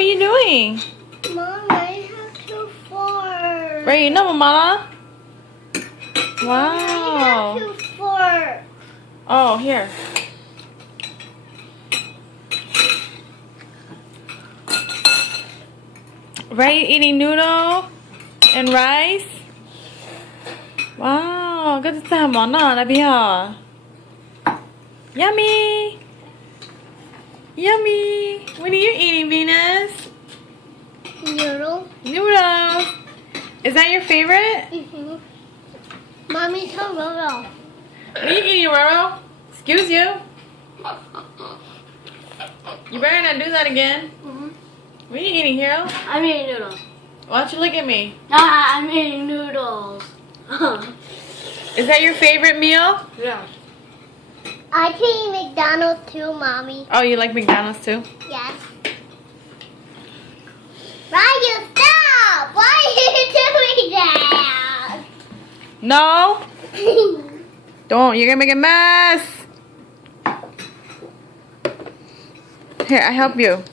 what are you doing? Mom, I have two forks. Right, you know, Mama. I Wow. have two forks. Oh, here. Right, you eating noodle and rice? Wow, good to have on Nabiha. Yummy. Yummy. What are you eating, Venus? Noodle. Noodles. Is that your favorite? Mm-hmm. Mommy, tell Roro. What are you eating, Roro? Excuse you. You better not do that again. Mm-hmm. What are you eating, Hero? I'm eating noodles. Why don't you look at me? I'm eating noodles. Is that your favorite meal? Yeah. I can eat McDonald's too, Mommy. Oh, you like McDonald's too? Yes. Ryan, stop! Why are you doing that? No. Don't. You're gonna make a mess. Here, I help you.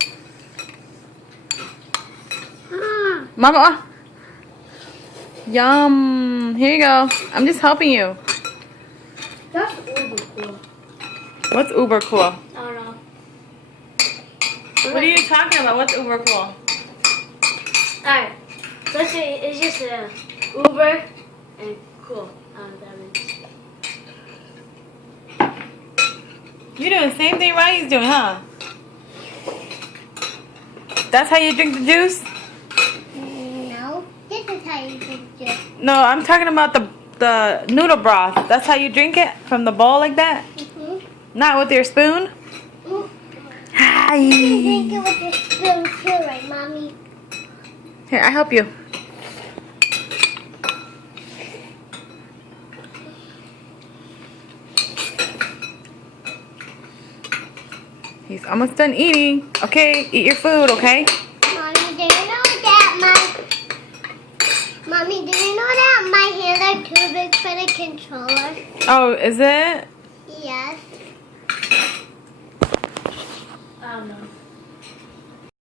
Mama. Yum. Here you go. I'm just helping you. That's uber cool. What's uber cool? I don't know. What are you talking about? What's uber cool? Alright. Let's say it's just Uber and cool. I don't know what that means. You're doing the same thing Ryan's doing, huh? That's how you drink the juice? No. This is how you drink juice. No, I'm talking about the noodle broth. That's how you drink it? From the bowl like that? Mm-hmm. Not with your spoon? Hi. You can drink it with your spoon too, right, Mommy? Here, I help you. He's almost done eating. Okay, eat your food, okay? Mommy, do you know that Mommy, do you know that my hands are too big for the controller? Oh, is it? Yes. I don't know.